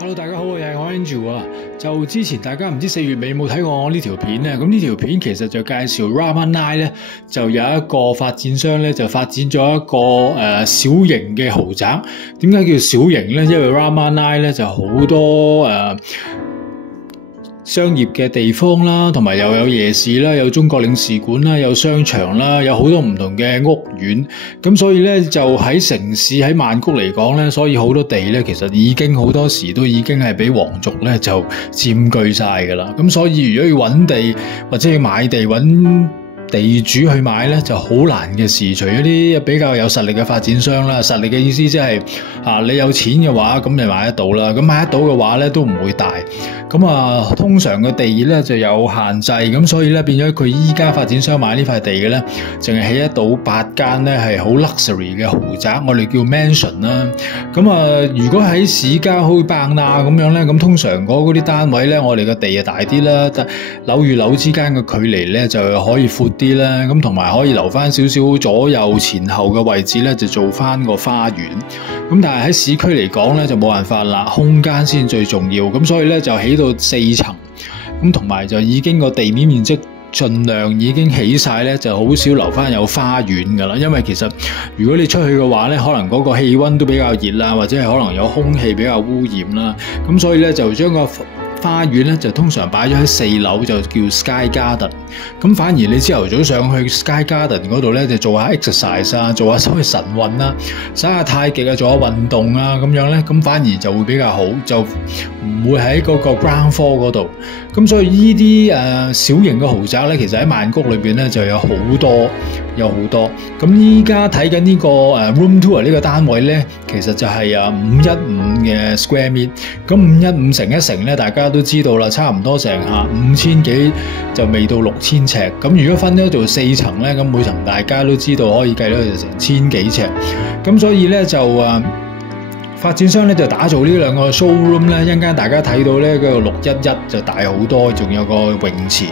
Hello， 大家好，我係 Andrew 啊。就之前大家唔知4月尾有冇睇過我呢條片咧？咁呢條片其實就介紹 Rama 9咧，就有一個發展商咧就發展咗一個小型嘅豪宅。點解叫小型咧？因為 Rama 9咧就好多商業嘅地方啦，同埋又有夜市啦，有中國領事館啦，有商場啦，有好多唔同嘅屋苑。咁所以咧就喺城市喺曼谷嚟講咧，所以好多地咧其實已經好多時都已經係俾皇族咧就佔據晒噶啦。咁所以如果要揾地或者要買地揾地主去買咧就好難嘅事，除咗啲比較有實力嘅發展商啦，實力嘅意思即係你有錢嘅話，咁你買得到啦。咁買得到嘅話咧都唔會大。咁通常嘅地咧就有限制，咁所以咧變咗佢依家發展商買呢塊地嘅咧，淨係起得到8間咧係好 luxury 嘅豪宅，我哋叫 mansion 啦。咁如果喺市郊好似棒亞咁樣咧，咁通常嗰啲單位咧，我哋個地就大啲啦，樓與樓之間嘅距離咧就可以闊啲啦，咁同埋可以留翻少少左右前後嘅位置咧，就做翻個花園。咁但係喺市區嚟講咧就冇辦法啦，空間先最重要，咁所以咧就起到4層，咁同埋就已經個地面面積盡量已經起晒咧，就好少留翻有花園噶啦。因為其實如果你出去嘅話咧，可能嗰個氣溫都比較熱啦，或者係可能有空氣比較污染啦，咁所以咧就將個花園咧就通常擺咗喺4樓，就叫 Sky Garden。咁反而你朝頭早上去 Sky Garden 嗰度咧，就做下 exercise 啊，做下所謂晨運啦，耍下太極啊，做下運動啊，咁樣咧，咁反而就會比較好，就唔會喺嗰個 ground floor 嗰度。咁所以呢啲小型嘅豪宅咧，其實喺曼谷裏邊咧就有好多。咁依家睇緊呢個room tour 呢個單位咧，其實就係515嘅 square meter。咁515乘一乘咧，大家都知道啦，差唔多成5000幾就未到6000尺。咁如果分咗做4層咧，咁每層大家都知道可以計到就成1000幾尺。咁所以咧就發展商咧就打造呢兩個 showroom 咧，一陣間大家睇到咧個611就大好多，仲有個泳池。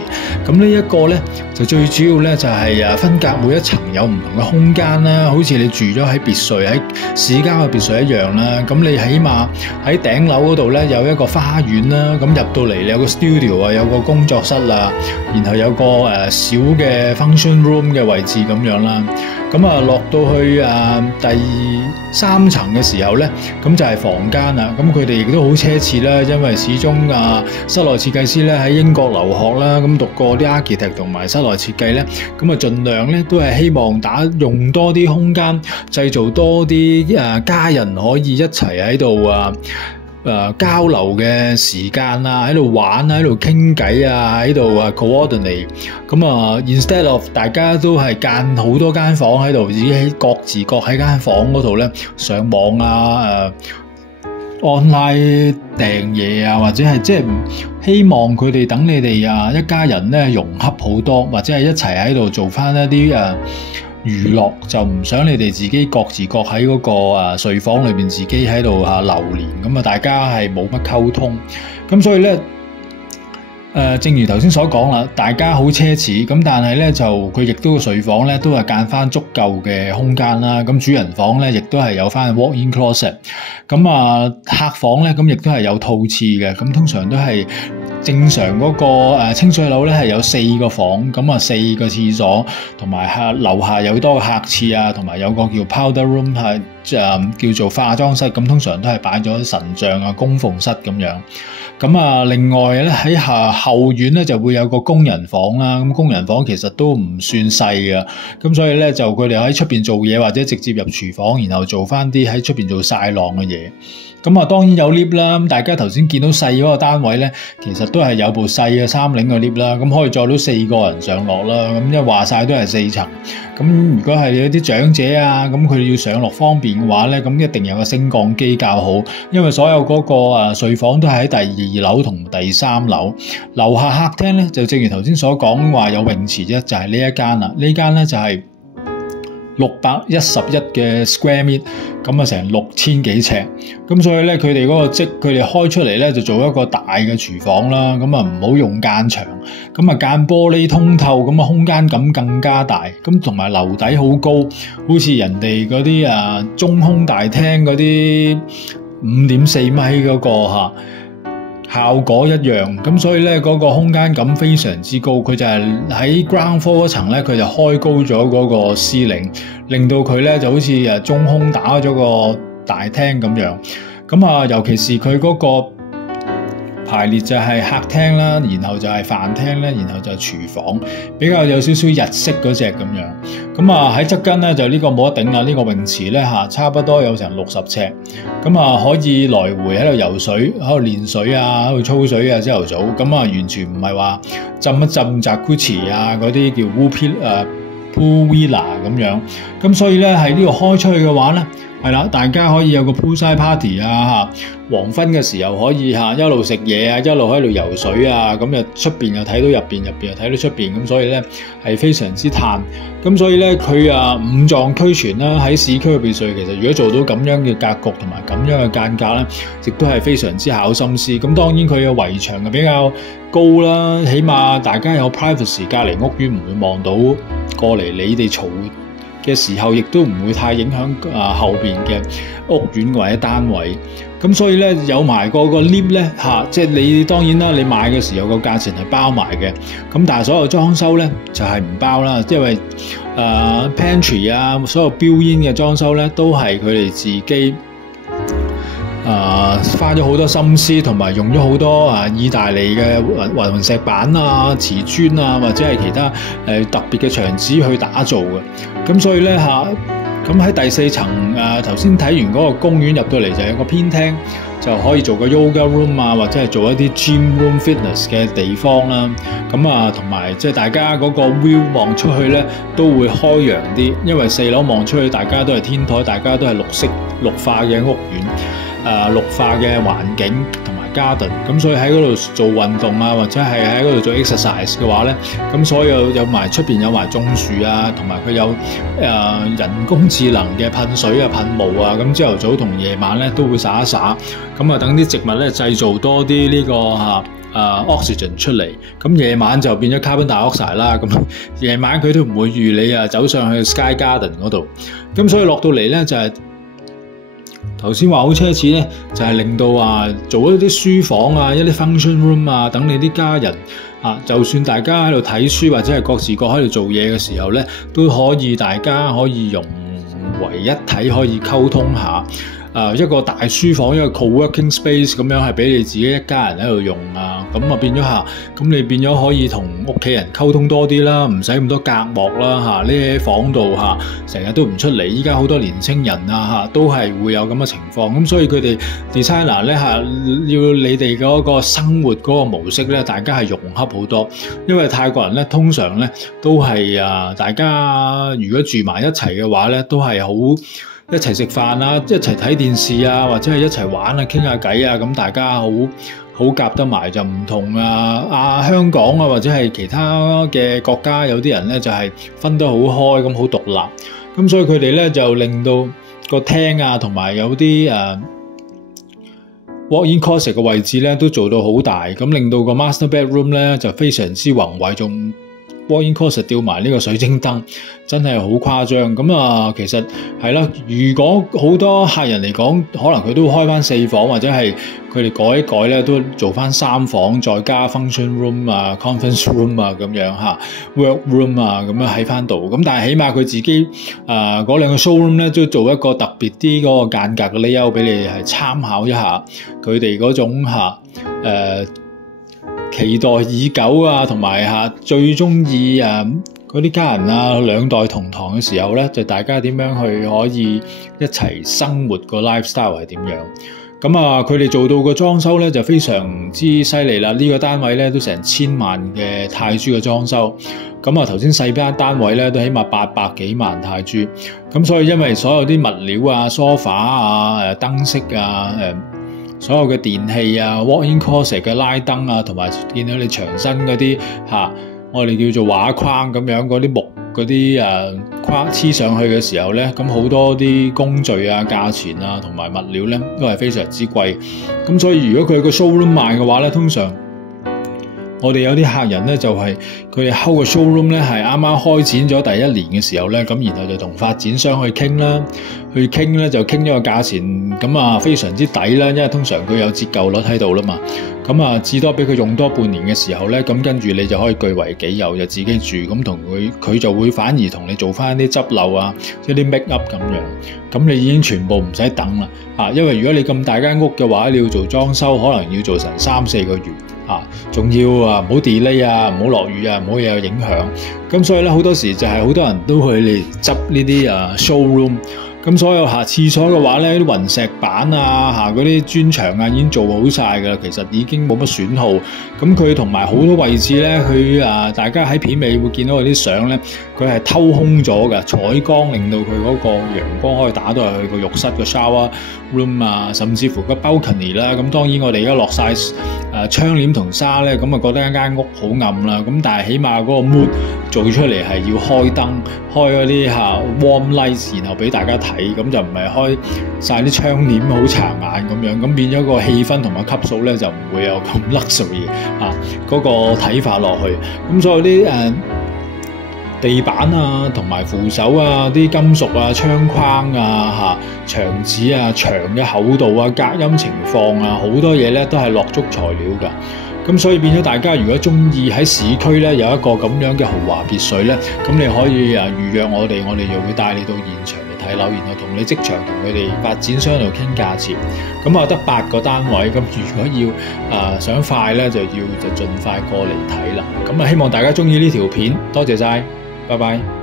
咁呢一個咧就最主要咧就係分隔每一層有唔同嘅空間啦，好似你住咗喺別墅喺市郊嘅別墅一樣啦。咁你起碼喺頂樓嗰度咧有一個花園啦，咁入到嚟你有個 studio 啊，有個工作室啦，然後有個小嘅 function room 嘅位置咁樣啦。咁落到去第3層嘅時候咧，咁就係房間啦。咁佢哋亦都好奢侈啦，因為始終室內設計師咧喺英國留學啦，咁讀過啲 architect 同埋室內設計咧，咁盡量咧都係希望用多啲空間，製造多啲家人可以一齊喺度交流嘅時間啊，喺度玩啊，喺度傾偈啊，喺度coordinate。咁instead of 大家都係間好多間房喺度，自己各自各喺間房嗰度咧上網啊，online 訂嘢啊，或者係即係希望佢哋等你哋一家人咧融洽好多，或者係一齊喺度做翻一啲娛樂，就唔想你哋自己各自各喺嗰個睡房裏邊自己喺度流連，咁大家係冇乜溝通，咁所以咧正如頭先所講啦，大家好奢侈，咁但係咧就佢亦都個睡房咧都係間翻足夠嘅空間啦，咁主人房咧亦都係有翻 walk-in closet， 咁客房咧咁亦都係有套廁嘅，咁通常都係正常嗰個清水樓咧係有4個房，咁4個廁所，同埋樓下有多個客廁啊，同埋有個叫 powder room 係叫做化妝室，咁通常都係擺咗神像啊、供奉室咁樣。咁另外咧喺後院咧就會有個工人房啦，咁工人房其實都唔算細嘅，咁所以咧就佢哋喺出邊做嘢或者直接入廚房，然後做翻啲喺出邊做曬浪嘅嘢。咁當然有 lift 啦，咁大家頭先見到細嗰個單位咧，其實都係有部細嘅3菱嘅 lift 啦，咁可以載到4個人上落啦，咁因為話晒都係4層。咁如果係有啲長者咁佢哋要上落方便嘅話咧，咁一定有個升降機較好，因為所有嗰個睡房都係喺第2樓同第3樓。樓下客廳咧就正如頭先所講話有泳池啫，就係呢一間啦。呢間咧就係611嘅 square meter， 咁成6000幾尺，咁所以咧佢哋嗰個佢哋開出嚟咧就做一個大嘅廚房啦，咁唔好用間牆，咁間玻璃通透，咁空間感更加大，咁同埋樓底好高，好似人哋嗰啲中空大廳嗰啲5.4米嗰個效果一樣，咁所以咧嗰個空間感非常之高。佢就係喺 ground floor 嗰層咧，佢就開高咗嗰個司令，令到佢咧就好似中空打咗個大廳咁樣。咁尤其是佢嗰個排列就係客廳啦，然後就係飯廳咧，然後就係廚房，比較有少少日式嗰隻咁樣。咁喺側跟咧就呢個冇得頂啦，呢個泳池咧差不多有成60尺，咁可以來回喺度游水，喺度練水啊，喺度操水啊，朝頭早咁完全唔係話浸一浸Jacuzzi嗰啲叫pool villa 咁樣。咁所以咧喺呢度開出去嘅話咧，係啦，大家可以有個 poolside party黃昏嘅時候可以一路食嘢啊，一路喺度游水啊，咁出邊又睇到入邊，入邊又睇到出邊，咁所以咧係非常之嘆。咁所以咧佢五臟俱全啦，喺市區嘅別墅，其實如果做到咁樣嘅格局同埋咁樣嘅間隔咧，亦都係非常之考心思。咁當然佢嘅圍牆比較高啦，起碼大家有 privacy， 隔離屋苑唔會望到過嚟你哋嘈嘅時候，亦都唔會太影響後邊嘅屋苑或者單位。咁所以咧有埋個 lift 咧即係你當然啦，你買嘅時候個價錢係包埋嘅。咁但係所有裝修咧就係唔包啦，因為pantry 所有標煙嘅裝修咧都係佢哋自己花咗好多心思，同埋用咗好多意大利嘅雲石板瓷磚或者係其他特別嘅牆紙去打造嘅。咁所以咧咁喺第4層頭先睇完嗰個公園入到嚟就有個偏廳，就可以做個 yoga room或者係做一啲 gym room fitness 嘅地方啦。咁同埋即係大家嗰個 view 望出去咧都會開揚啲，因為4樓望出去大家都係天台，大家都係綠化嘅屋苑，綠化嘅環境同埋 garden， 咁所以喺嗰度做運動或者係喺嗰度做 exercise 嘅話咧，咁所有埋出邊有埋種樹同埋佢有人工智能嘅噴水噴霧咁朝頭早同夜晚咧都會灑一灑，咁等啲植物咧製造多啲呢個oxygen 出嚟，咁夜晚就變咗 carbon dioxide 啦。咁夜晚佢都唔會預你走上去 Sky Garden 嗰度，咁所以落到嚟咧就係頭先話好奢侈咧，就係令到做一啲書房一啲 function room等你啲家人就算大家喺度睇書或者係各自各喺度做嘢嘅時候咧，都可以大家可以融為一體，可以溝通下。一個大書房，一個 co-working space 咁樣係俾你自己一家人喺度用咁變咗咁你變咗可以同屋企人溝通多啲啦，唔使咁多隔膜啦匿喺房度成日都唔出嚟。依家好多年青人都係會有咁嘅情況，咁所以佢哋 designer 咧要你哋嗰個生活嗰個模式咧，大家係融洽好多。因為泰國人咧通常咧都係大家如果住埋一齊嘅話咧，都係好一齊食飯一齊睇電視或者係一齊玩傾下偈咁大家好夾得埋，就唔同香港或者係其他嘅國家有啲人咧就係分得好開咁好獨立，咁所以佢哋咧就令到個廳同埋有啲walk-in closet 嘅位置咧都做到好大，咁令到個 master bedroom 咧就非常之宏偉，仲walk-in closet 吊埋呢個水晶燈，真係好誇張。咁其實係啦，如果好多客人嚟講，可能佢都會開翻4房，或者係佢哋改一改咧，都做翻3房，再加 function room conference room 咁樣work room咁樣喺翻度。咁但係起碼佢自己嗰2個 showroom 咧，都做一個特別啲嗰個間隔嘅 layout 俾你係參考一下佢哋嗰種期待已久同埋最中意嗰啲家人2代同堂嘅時候咧，就大家點樣去可以一齊生活個 lifestyle 係點樣？咁佢哋做到個裝修咧就非常之犀利啦！呢個單位咧都成1000萬嘅泰銖嘅裝修，咁頭先細間單位咧都起碼800幾萬泰銖，咁所以因為所有啲物料梳化燈飾所有嘅電器walk-in closet 嘅拉燈同埋見到你牆身嗰啲我哋叫做畫框咁樣嗰啲木嗰啲框黐上去嘅時候咧，咁好多啲工序價錢同埋物料咧都係非常之貴。咁所以如果佢個 showroom 賣嘅話咧，通常我哋有啲客人咧就係佢哋 hold 個 showroom 咧係啱啱開展咗第1年嘅時候咧，咁然後就同發展商去傾啦，去傾咧就傾咗個價錢，咁啊非常之抵啦，因為通常佢有折舊率喺度啦嘛，咁啊至多俾佢用多半年嘅時候咧，咁跟住你就可以據為己有，就自己住，咁同佢就會反而同你做翻啲執漏啊，一啲 make up 咁樣，咁你已經全部唔使等啦，因為如果你咁大間屋嘅話，你要做裝修，可能要做成3-4個月。仲要唔好 delay 啊，唔好落雨啊，唔好有影響。咁所以咧，好多時就係好多人都去嚟執呢啲showroom。咁所有廁所嘅話咧，啲雲石板啊，嗰啲磚牆啊已經做好晒噶啦，其實已經冇乜損耗。咁佢同埋好多位置咧，佢大家喺片尾會見到嗰啲相咧，佢係偷空咗嘅，採光令到佢嗰個陽光可以打到入去個浴室個 shower room 啊，甚至乎個 balcony 啦。咁當然我哋而家落晒窗簾同紗咧，咁啊覺得間屋好暗啦。咁但係起碼嗰個 mood 做出嚟係要開燈，開嗰啲warm lights，然後俾大家睇，咁就唔係開晒啲窗簾好殘眼咁樣，咁變咗個氣氛同埋級數咧就唔會有咁 luxury 嗰個睇法落去。咁所以啲地板啊，同埋扶手啊，啲金屬啊，窗框啊，牆紙啊，牆嘅厚度啊，隔音情況啊，好多嘢咧都係落足材料噶。咁所以變咗大家如果中意喺市區咧有一個咁樣嘅豪華別墅咧，咁你可以預約我哋就會帶你到現場嚟睇樓，然後同你即場同佢哋發展商度傾價錢。咁得8個單位，咁如果要想快咧就盡快過嚟睇啦。咁希望大家中意呢條片，多謝晒，拜拜。